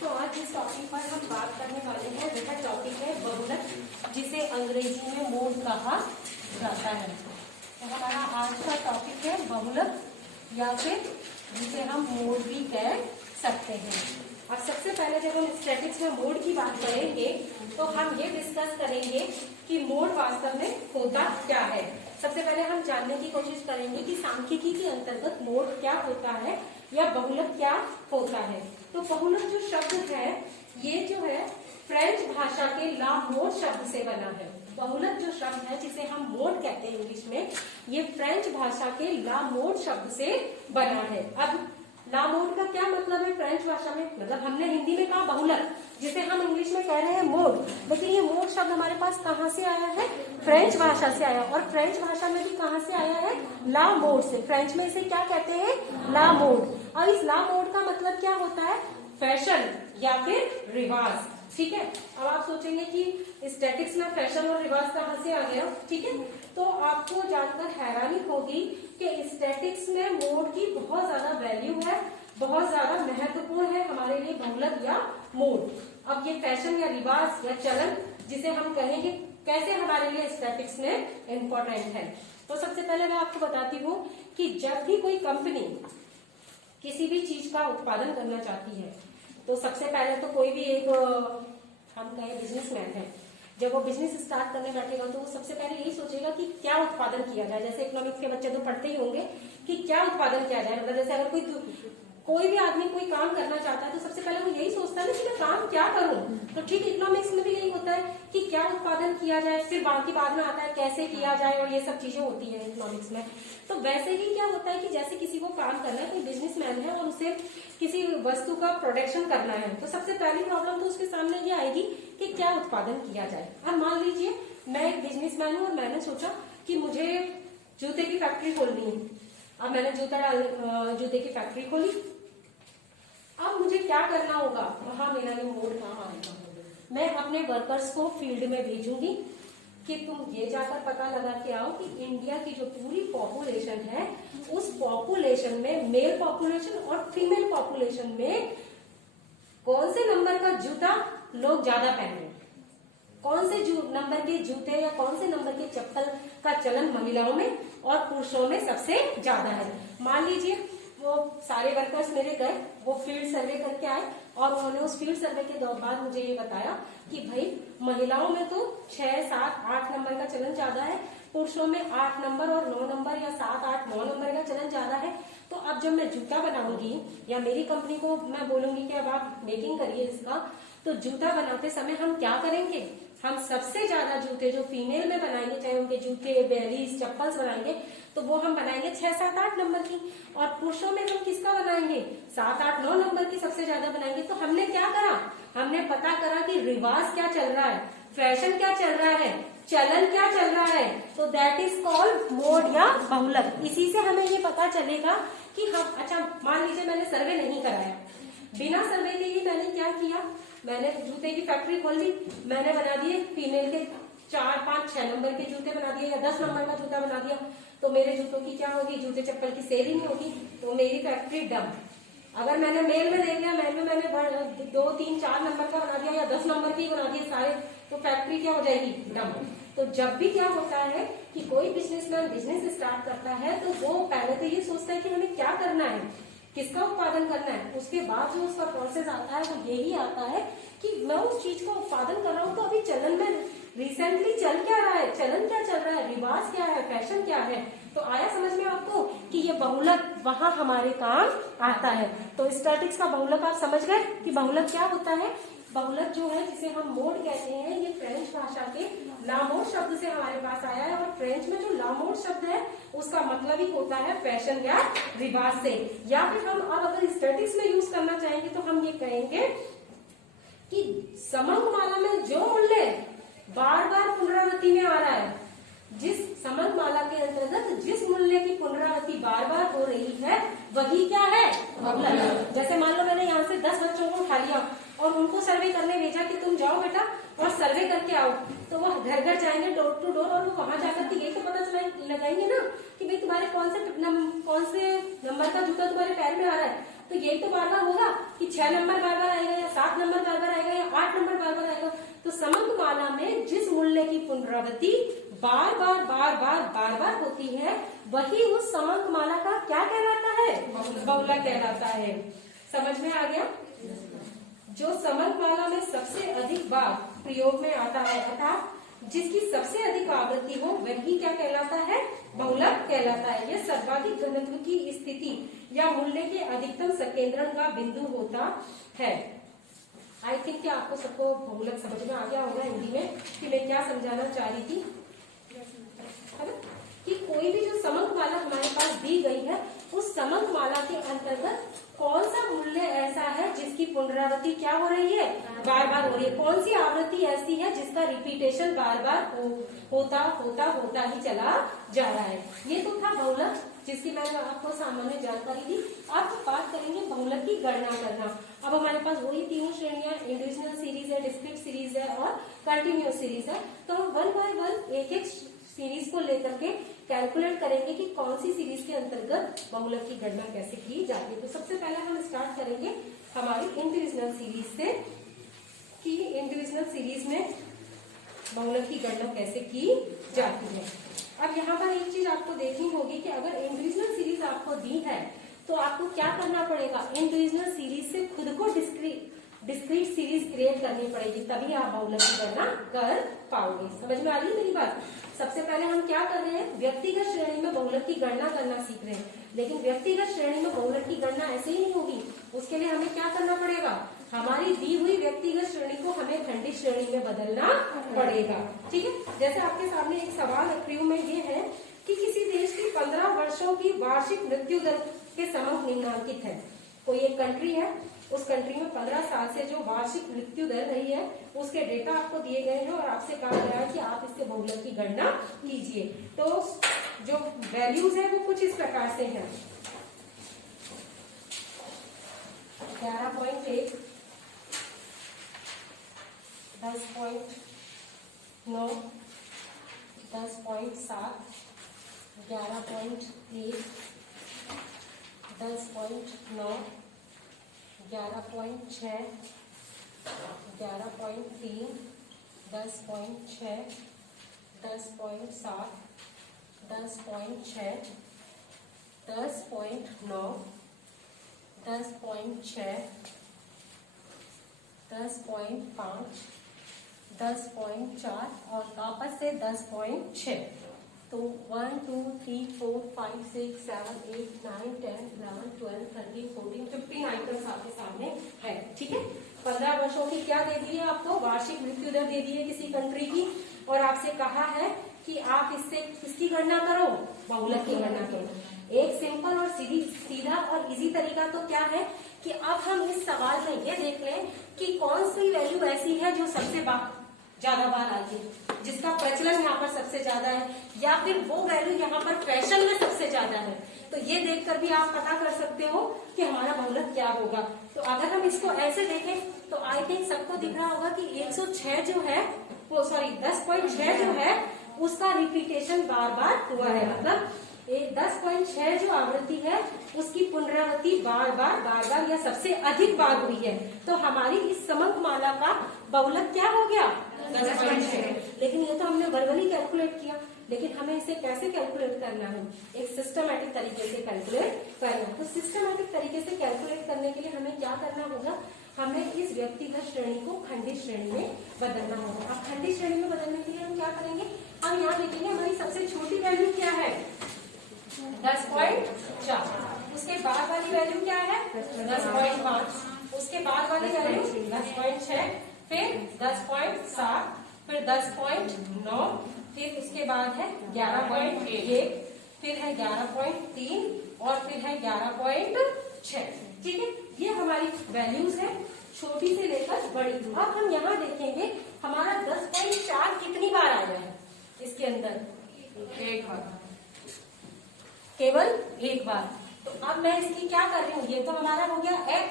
तो आज इस टॉपिक पर हम बात करने वाले हैं, बेटा टॉपिक है बहुलक, जिसे अंग्रेजी में मोड कहा जाता है। तो हमारा आज का टॉपिक है बहुलक या फिर जिसे हम मोड भी कह सकते हैं। अब सबसे पहले जब हम स्टैटिक्स में मोड की बात करेंगे तो हम ये डिस्कस करेंगे कि मोड वास्तव में होता क्या है। सबसे पहले हम जानने की कोशिश करेंगे कि सांख्यिकी के अंतर्गत मोड क्या होता है या बहुलक क्या होता है। तो बहुलक जो शब्द है ये जो है फ्रेंच भाषा के ला मोड शब्द से बना है। बहुलक जो शब्द है जिसे हम मोड कहते हैं इंग्लिश में, ये फ्रेंच भाषा के ला मोड शब्द से बना है। अब ला मोड का क्या मतलब है फ्रेंच भाषा में? मतलब हमने हिंदी में कहा बहुलक, जिसे हम इंग्लिश में कह रहे हैं मोड, लेकिन ये मोड शब्द हमारे पास कहाँ से आया है? फ्रेंच भाषा से आया। और फ्रेंच भाषा में भी कहाँ से आया है? ला मोड से। फ्रेंच में इसे क्या कहते हैं? ला मोड। और इस ला मोड का मतलब क्या होता है? फैशन या फिर रिवाज। ठीक है। अब आप सोचेंगे कि स्टैटिक्स में फैशन और रिवाज कहाँ से आ गया? ठीक है। तो आपको जानकर हैरानी होगी कि स्टैटिक्स में मोड की बहुत ज्यादा वैल्यू है, बहुत ज्यादा महत्वपूर्ण है हमारे लिए बहुलक या मोड। अब ये फैशन या रिवाज या चलन जिसे हम कहेंगे, कैसे हमारे लिए स्टैटिक्स में इम्पोर्टेंट है। तो सबसे पहले मैं आपको बताती हूँ कि जब भी कोई कंपनी किसी भी चीज का उत्पादन करना चाहती है तो सबसे पहले तो कोई भी एक हम कहें बिजनेसमैन है, जब वो बिजनेस स्टार्ट करने बैठेगा तो वो सबसे पहले यही सोचेगा कि क्या उत्पादन किया जाए। जैसे इकोनॉमिक्स के बच्चे तो पढ़ते ही होंगे कि क्या उत्पादन किया जाए। मतलब जैसे अगर कोई भी आदमी कोई काम करना चाहता है तो सबसे पहले वो यही सोचता है कि मैं काम क्या करूं। तो ठीक इकोनॉमिक्स में भी यही होता है कि क्या उत्पादन किया जाए, फिर बाकी बाद में आता है कैसे किया जाए, और ये सब चीजें होती है इकोनॉमिक्स में। तो वैसे ही क्या होता है कि जैसे किसी को काम करना है, कोई बिजनेसमैन है और उसे किसी वस्तु का प्रोडक्शन करना है, तो सबसे पहली प्रॉब्लम तो उसके सामने ये आएगी कि क्या उत्पादन किया जाए। अब मान लीजिए मैं एक बिजनेसमैन हूँ और मैंने सोचा कि मुझे जूते की फैक्ट्री खोलनी है। अब मैंने जूते की फैक्ट्री खोली। अब मुझे क्या करना होगा? वहां मेरा ये मोड कहाँ आएगा? मैं अपने वर्कर्स को फील्ड में भेजूंगी कि तुम ये जाकर पता लगा के आओ कि इंडिया की जो पूरी पॉपुलेशन है उस पॉपुलेशन में मेल पॉपुलेशन और फीमेल पॉपुलेशन में कौन से नंबर का जूता लोग ज्यादा पहने, कौन से नंबर के जूते या कौन से नंबर के चप्पल का चलन महिलाओं में और पुरुषों में सबसे ज्यादा है। मान लीजिए वो सारे वर्कर्स मेरे गए, वो फील्ड सर्वे करके आए और उन्होंने उस फील्ड सर्वे के बाद मुझे ये बताया कि भाई महिलाओं में तो 6, 7, 8 नंबर का चलन ज्यादा है, पुरुषों में 8 नंबर और 9 नंबर या 7, 8, 9 नंबर का चलन ज्यादा है। तो अब जब मैं जूता बनाऊंगी या मेरी कंपनी को मैं बोलूंगी कि अब आप मेकिंग करिए इसका, तो जूता बनाते समय हम क्या करेंगे? हम सबसे ज्यादा जूते जो फीमेल में बनाएंगे, चाहे उनके जूते, बेलीज, चप्पल्स बनाएंगे, तो वो हम बनाएंगे 6, 7, 8 नंबर की। और पुरुषों में हम किसका बनाएंगे? 7, 8, 9 नंबर की सबसे ज्यादा बनाएंगे। तो हमने क्या करा? हमने पता करा कि रिवाज क्या चल रहा है, फैशन क्या चल रहा है, चलन क्या चल रहा है। तो दैट इज कॉल्ड मोड या बहुलक। इसी से हमें ये पता चलेगा कि हम, अच्छा मान लीजिए मैंने सर्वे नहीं कराया, बिना सर्वे के ही मैंने क्या किया? मैंने जूते की फैक्ट्री खोल ली, मैंने बना दिए फीमेल के 4, 5, 6 नंबर के जूते बना दिए या 10 नंबर का जूता बना दिया। तो मेरे जूतों की क्या होगी? जूते चप्पल की सेल ही नहीं होगी, तो मेरी फैक्ट्री डम। अगर मैंने मेल में देख लिया, मेल में मैंने 2, 3, 4 नंबर का बना दिया या 10 नंबर की बना दिए सारे, तो फैक्ट्री क्या हो जाएगी? डम। तो जब भी क्या होता है कि कोई बिजनेसमैन बिजनेस स्टार्ट करता है तो वो पहले तो ये सोचता है कि हमें क्या करना है, किसका उत्पादन करना है। उसके बाद जो उसका प्रोसेस आता है वो यही आता है कि मैं उस चीज का उत्पादन कर रहा हूँ तो अभी चलन में रिसेंटली चल क्या रहा है, चलन क्या चल रहा है, रिवाज क्या है, फैशन क्या है। तो आया समझ में आपको कि ये बहुलक वहां हमारे काम आता है। तो स्टैटिक्स का बहुलक आप समझ गए कि बहुलक क्या होता है। बहुलक जो है जिसे हम मोड कहते हैं, ये फ्रेंच भाषा के लामोड शब्द से हमारे पास आया है। और फ्रेंच में जो लामोड शब्द है उसका मतलब ही होता है फैशन या रिवाज से। या फिर हम अब अगर स्टैटिक्स में यूज करना चाहेंगे तो हम ये कहेंगे कि समंग माला में जो मूल्य बार बार पुनरावृत्ति में आ रहा है, जिस समंग माला के अंतर्गत जिस मूल्य की पुनरावृत्ति बार बार हो रही है वही क्या है? बहुलक। जैसे मान लो मैंने यहाँ से 10 बच्चों को उठा लिया और उनको सर्वे करने भेजा कि तुम जाओ बेटा और सर्वे करके आओ, तो वो घर घर जाएंगे, डोर टू डोर, और वो वहां जाकर के यही तो पता लगाएंगे ना कि भाई तुम्हारे कौन से नंबर का जूता तुम्हारे पैर में आ रहा है तो ये तो बार बार होगा कि 6 नंबर बार बार आएगा या 7 नंबर बार बार आएगा या 8 नंबर बार बार आएगा। तो समंक माला में जिस मूल्य की पुनरावृत्ति बार बार बार बार बार बार होती है वही उस समंक माला का क्या कहलाता है, बहुलक कहलाता है। समझ में आ गया? जो समंक माला में सबसे अधिक बार प्रयोग में आता है अर्थात जिसकी सबसे अधिक आवृत्ति हो वही क्या कहलाता है, बहुलक कहलाता है। यह सर्वाधिक घनत्व की स्थिति या मूल्य के अधिकतम संकेंद्रण का बिंदु होता है। आई थिंक कि आपको सबको बहुलक समझ में आ गया होगा हिंदी में कि मैं क्या समझाना चाह रही थी, है ना? कि कोई भी जो समंक माला हमारे पास दी गई है उस समंक माला के अंतर्गत कौन सा मूल्य ऐसा है जिसकी पुनरावृत्ति क्या हो रही है, बार बार हो रही है। कौन सी आवृत्ति ऐसी है जिसका रिपीटेशन बार बार होता ही चला जा रहा है। ये तो था बहुलक जिसकी मैंने आपको सामान्य जानकारी दी। अब बात करेंगे बहुलक की गणना करना। अब हमारे पास वही तीनों श्रेणियां इंडिविजुअल सीरीज है, डिस्क्रीट सीरीज है और कंटिन्यूअस सीरीज है। तो हम 1 बाय 1 एक एक सीरीज को लेकर के कैलकुलेट करेंगे कि कौन सी सीरीज के अंतर्गत बहुलक की गणना कैसे की जाती है। तो सबसे पहले हम स्टार्ट करेंगे हमारी इंडिविजुअल सीरीज से कि इंडिविजुअल सीरीज में बहुलक की गणना कैसे की जाती है। अब यहाँ पर एक चीज आपको देखनी होगी कि अगर इंडिविजुअल सीरीज आपको दी है तो आपको क्या करना पड़ेगा, इंडिविजुअल सीरीज से खुद को डिस्क्रीट सीरीज क्रिएट करनी पड़ेगी, तभी आप बहुलक की गणना कर पाओगे। समझ में आ रही है मेरी बात? सबसे पहले हम क्या कर रहे हैं, व्यक्तिगत श्रेणी में बहुलक की गणना करना सीख रहे हैं। लेकिन व्यक्तिगत श्रेणी में बहुलक की गणना ऐसे ही नहीं होगी, उसके लिए हमें क्या करना पड़ेगा, हमारी दी हुई व्यक्तिगत श्रेणी को हमें खंडित श्रेणी में बदलना पड़ेगा। ठीक है, जैसे आपके सामने एक सवाल प्रयोग में ये है कि किसी देश की 15 वर्षों की वार्षिक मृत्यु दर के समंक निम्नलिखित है। कोई एक कंट्री है, उस कंट्री में 15 साल से जो वार्षिक मृत्यु दर रही है उसके डेटा आपको दिए गए हैं और आपसे कहा गया है कि आप इसके बहुलक की गणना कीजिए। तो जो वैल्यूज है वो कुछ इस प्रकार से हैं, 11.1, 10.9, 10.7, 11.1, 10.9, 11.6, 11.3, 10.6, 10.7, 10.6, 10.9, 10.6, 10.5, 10.4 और वापस से 10.6। तो 1, 2, 3, 4, 5, 6, 7, 8, 9, 10, 11, 12, 13, 14, 15 आइटम्स आपके सामने है। ठीक है, 15 वर्षों की क्या दे दी है आपको, वार्षिक मृत्यु दर दे दी है किसी कंट्री की और आपसे कहा है कि आप इससे किसकी गणना करो, बहुलक की गणना करो। एक सिंपल और सीधा और इजी तरीका तो क्या है कि अब हम इस सवाल में ये देख लें कि कौन सी वैल्यू ऐसी है जो सबसे ज्यादा बार आई है, जिसका प्रचलन यहाँ पर सबसे ज्यादा है, या फिर वो वैल्यू यहाँ पर फैशन में सबसे ज्यादा है। तो ये देखकर भी आप पता कर सकते हो कि हमारा बहुलक क्या होगा। तो अगर हम इसको ऐसे देखें तो आई थिंक सबको दिख रहा होगा कि 106 जो है वो 10.6 जो है उसका रिपीटेशन बार बार हुआ है। मतलब 10.6 जो आवृत्ति है उसकी पुनरावृत्ति बार बार या सबसे अधिक बार हुई है। तो हमारी इस समंक माला का बहुलक क्या हो गया, 10.6। लेकिन ये तो हमने वर्बली कैलकुलेट किया, लेकिन हमें इसे कैसे कैलकुलेट करना है, एक सिस्टमैटिक तरीके से कैलकुलेट करना। तो सिस्टमैटिक तरीके से कैलकुलेट करने के लिए हमें क्या करना होगा, हमें इस व्यक्तिगत श्रेणी को खंडित श्रेणी में बदलना होगा। अब खंडित श्रेणी में बदलने के लिए हम क्या करेंगे, हम यहाँ देखेंगे हमारी सबसे छोटी वैल्यू क्या है, 10.4। उसके बाद वाली वैल्यू क्या है, 10.5। उसके बाद वाली वैल्यू 10.6, फिर 10.7, फिर 10.9, फिर उसके बाद है 11.1, फिर है 11.3 और फिर है 11.6। ठीक है, ये हमारी वैल्यूज है छोटी से लेकर बड़ी। अब हम यहाँ देखेंगे हमारा 10.4 कितनी बार आया है इसके अंदर, एक बार, केवल एक बार। तो अब मैं इसकी क्या कर रही हूँ, ये तो हमारा हो गया x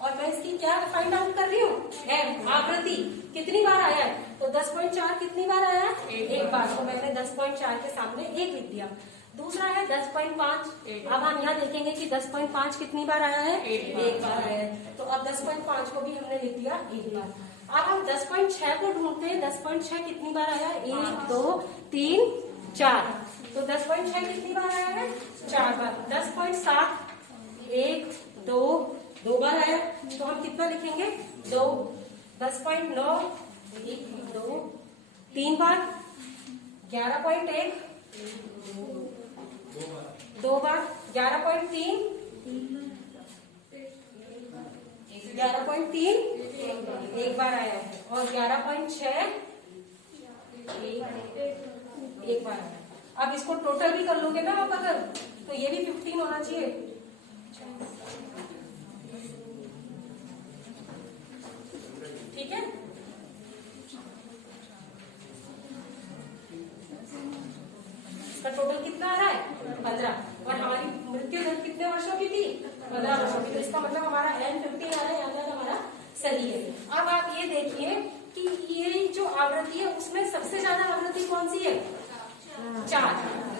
और मैं इसकी क्या फाइंड आउट कर रही हूँ, m, आवृत्ति कितनी बार आया है। तो 10.4 कितनी बार आया है, एक बार। तो मैंने 10.4 के सामने 1 लिख दिया। दूसरा है 10.5। अब हम यहाँ देखेंगे कि 10.5 कितनी बार आया है, एक बार आया है। तो अब 10.5 को भी हमने लिख दिया एक बार। अब हम 10.6 को ढूंढते हैं। 10.6 कितनी बार आया है, 1 2 3 4। तो 10.6 कितनी बार आया है, 4 बार। 10.7 1 2 2 बार आया, तो हम कितना लिखेंगे, 2। 10.9 1 2 3 बार। 11.1 2 बार। 11.3 11.3 एक बार आया है। और 11.6 एक बार आया। अब इसको टोटल भी कर लोगे ना आप अगर, तो ये भी 15 होना चाहिए। ठीक है, इसका टोटल कितना आ रहा है, 15। और हमारी मृत्यु दर कितने वर्षों की थी, 15 वर्षों की। तो इसका मतलब हमारा N15 आ रहा है, यहाँ हमारा सही है। अब आप ये देखिए कि ये जो आवृत्ति है उसमें सबसे ज्यादा आवृत्ति कौन सी है, 4।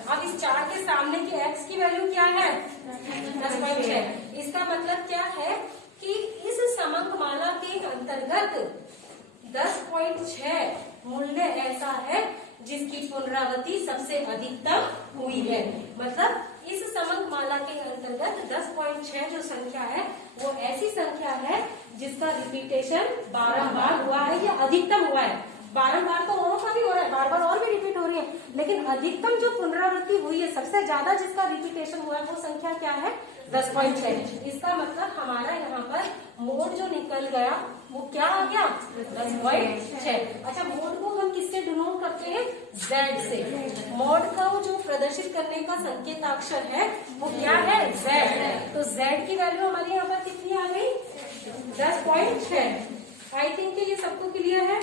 अब इस 4 के सामने की x की वैल्यू क्या है, 10.6। इसका मतलब क्या है कि इस समंकमाला के अंतर्गत 10.6 मूल्य ऐसा है जिसकी पुनरावृत्ति सबसे अधिकतम हुई है। मतलब इस समंकमाला के अंतर्गत 10.6 जो संख्या है वो ऐसी संख्या है जिसका रिपीटेशन बारंबार हुआ है या अधिकतम हुआ है। बारंबार तो औरों का भी हो रहा है, बार बार और भी रिपीट हो रही है, लेकिन अधिकतम जो पुनरावृत्ति हुई है, सबसे ज्यादा जिसका रिपीटेशन हुआ है, वो संख्या क्या है, 10.6। इसका मतलब हमारा यहाँ पर मोड जो निकल गया वो क्या आ गया, 10.6। अच्छा, मोड को हम किससे डिनोट करते हैं, Z से। मोड का जो प्रदर्शित करने का संकेताक्षर है वो क्या है, Z। तो Z की वैल्यू हमारी यहाँ पर कितनी आ गई, 10.6। आई थिंक ये सबको क्लियर है।